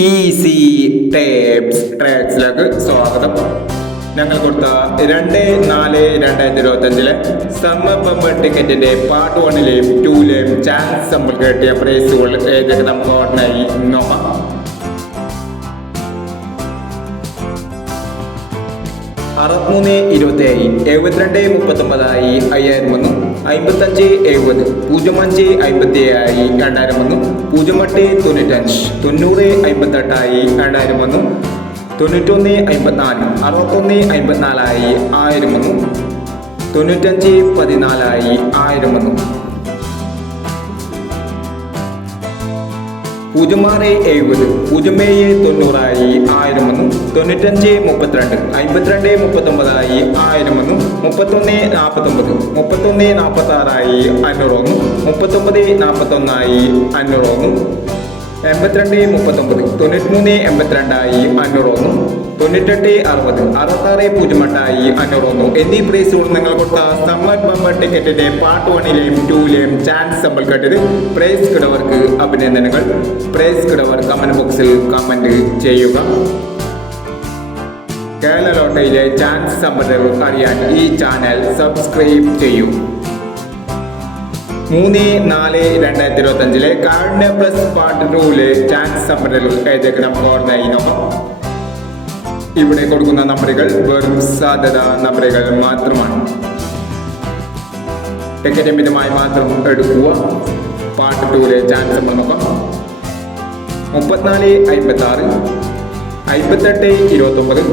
Easy ട്രേഡ്സിലേക്ക് സ്വാഗതം. ഞങ്ങൾ കൊടുത്ത 2/4/2025 സമ്മർ ബമ്പർ ടിക്കറ്റിന്റെ പാർട്ട് 1ലെയും 2ലെയും ചാൻസ് നമ്മൾ കിട്ടിയ പ്രൈസുകൾ ഏതൊക്കെ നമുക്ക് ഓർഡിനായി നോക്കാം. $63 27 72 39 5001 55 70 05 57 2001 08 95 90 58 2001 91 54 61 54 1001 95 14 1001 06 70 07 90 1001 95 32 52 39 1001 31 49 31 46 501 39 41 501 82 39 93 82 501 98 60 66 08 501 എന്നീ പ്രൈസുകൾ നിങ്ങൾ കൊടുത്ത സമ്മർ ബമ്പർ ടിക്കറ്റിന്റെ പാർട്ട് 1ലെയും 2ലെയും ചാൻസ് നമ്മൾ കേട്ടത്. പ്രൈസ് കിടവർക്ക് അഭിനന്ദനങ്ങൾ. പ്രൈസ് കിടവർ കമന്റ് ബോക്സിൽ കമന്റ് ചെയ്യുക. കേരള ലോട്ടറിയിലെ ചാൻസ് സമ്മർദ്ദങ്ങൾ അറിയാൻ ഈ ചാനൽ സബ്സ്ക്രൈബ് ചെയ്യൂ. 3/4/2025 കാരുണ്യ പ്ലസ് പാർട്ട് 2ലെ ചാൻസ് സമ്മർദ്ദങ്ങൾ ഏതൊക്കെ നമുക്ക് ഓർമ്മയായി നോക്കാം. ഇവിടെ കൊടുക്കുന്ന നമ്പറുകൾ വെറും സാധ്യത നമ്പറുകൾ മാത്രമാണ്. ടിക്കറ്റ് മിതമായി മാത്രം എടുക്കുക. പാർട്ട് 2ലെ ചാൻസ് നമ്മൾ നോക്കാം. 34 56 58 29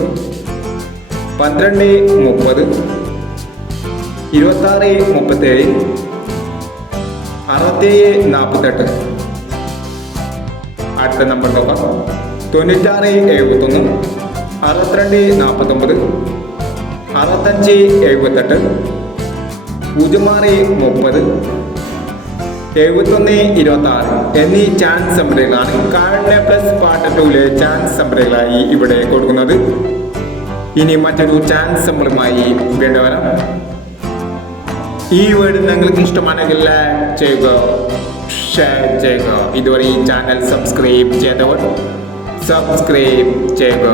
12 30 26 37 67 48. അടുത്ത നമ്പർ നോക്കാം. 96 71 62 49 65 78 06 30 71 26 എന്നീ ചാൻസ് നമ്പറുകളാണ് കാരുണ്യ പ്ലസ് പാർട്ട് 2ലെ ചാൻസ് നമ്പറുകളായി ഇവിടെ കൊടുക്കുന്നത്. ഇനി മറ്റൊരു ചാൻസ് നമ്പറുമായി വീണ്ടും വരാം. ഈ വീഡിയോ നിങ്ങൾക്ക് ഇഷ്ടമാണെങ്കിൽ ലൈക്ക് ചെയ്യുക, ഷെയർ ചെയ്യുക. ഇതുവരെ ഈ ചാനൽ സബ്സ്ക്രൈബ് ചെയ്തവർ സബ്സ്ക്രൈബ് ചെയ്യുക.